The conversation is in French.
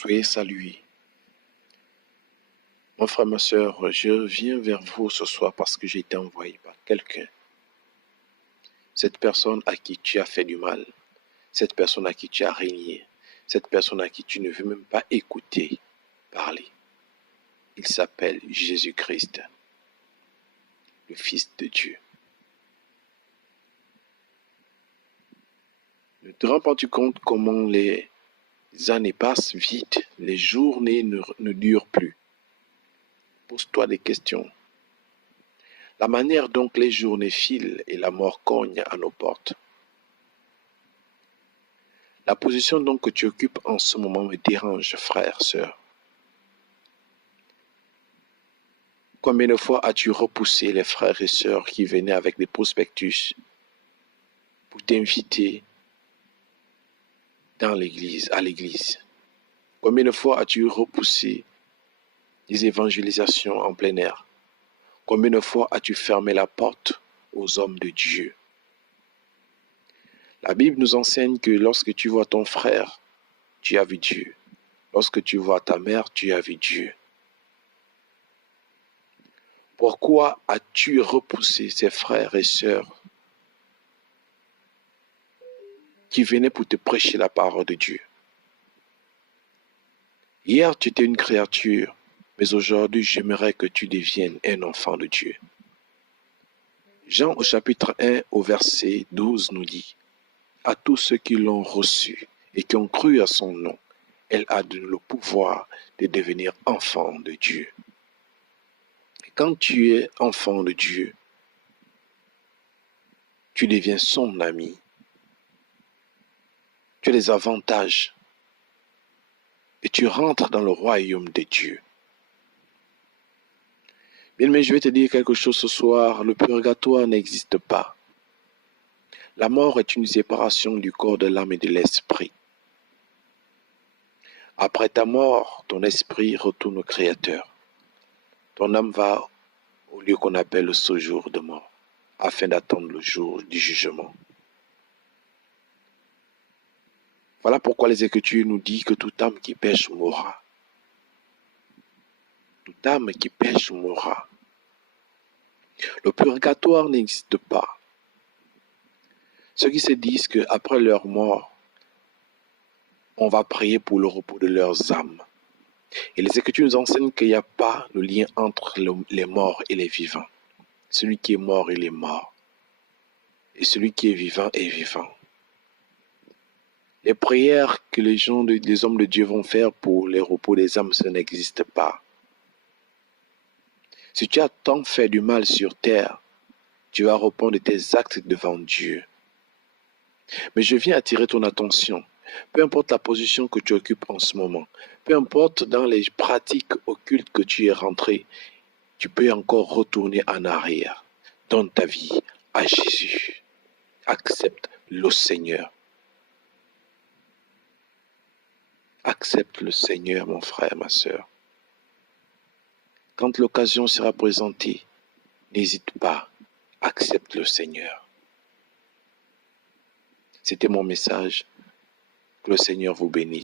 Soyez salués. Mon frère, ma soeur, je viens vers vous ce soir parce que j'ai été envoyé par quelqu'un. Cette personne à qui tu as fait du mal, cette personne à qui tu as régné, cette personne à qui tu ne veux même pas écouter parler. Il s'appelle Jésus-Christ, le Fils de Dieu. Ne te rends-tu compte comment les années passent vite, les journées ne durent plus? Pose-toi des questions. La manière dont les journées filent et la mort cogne à nos portes. La position donc que tu occupes en ce moment me dérange, frère, sœur. Combien de fois as-tu repoussé les frères et sœurs qui venaient avec des prospectus pour t'inviter à l'église? Combien de fois as-tu repoussé des évangélisations en plein air? Combien de fois as-tu fermé la porte aux hommes de Dieu? La Bible nous enseigne que lorsque tu vois ton frère, tu as vu Dieu. Lorsque tu vois ta mère, tu as vu Dieu. Pourquoi as-tu repoussé ces frères et sœurs qui venaient pour te prêcher la parole de Dieu? Hier, tu étais une créature, mais aujourd'hui, j'aimerais que tu deviennes un enfant de Dieu. Jean au chapitre 1 au verset 12 nous dit: à tous ceux qui l'ont reçu et qui ont cru à son nom, elle a donné le pouvoir de devenir enfant de Dieu. Et quand tu es enfant de Dieu, tu deviens son ami. Tu as des avantages et tu rentres dans le royaume de Dieu. Bien, mais je vais te dire quelque chose ce soir, le purgatoire n'existe pas. La mort est une séparation du corps, de l'âme et de l'esprit. Après ta mort, ton esprit retourne au Créateur. Ton âme va au lieu qu'on appelle le séjour de mort, afin d'attendre le jour du jugement. Voilà pourquoi les Écritures nous disent que toute âme qui pêche mourra. Toute âme qui pêche mourra. Le purgatoire n'existe pas. Ceux qui se disent qu'après leur mort, on va prier pour le repos de leurs âmes. Et les Écritures nous enseignent qu'il n'y a pas de lien entre les morts et les vivants. Celui qui est mort, il est mort. Et celui qui est vivant est vivant. Les prières que les hommes de Dieu vont faire pour les repos des âmes, ça n'existe pas. Si tu as tant fait du mal sur terre, tu vas répondre de tes actes devant Dieu. Mais je viens attirer ton attention. Peu importe la position que tu occupes en ce moment, peu importe dans les pratiques occultes que tu es rentré, tu peux encore retourner en arrière. Donne ta vie à Jésus. Accepte le Seigneur. Accepte le Seigneur, mon frère, ma soeur. Quand l'occasion sera présentée, n'hésite pas, accepte le Seigneur. C'était mon message. Que le Seigneur vous bénisse.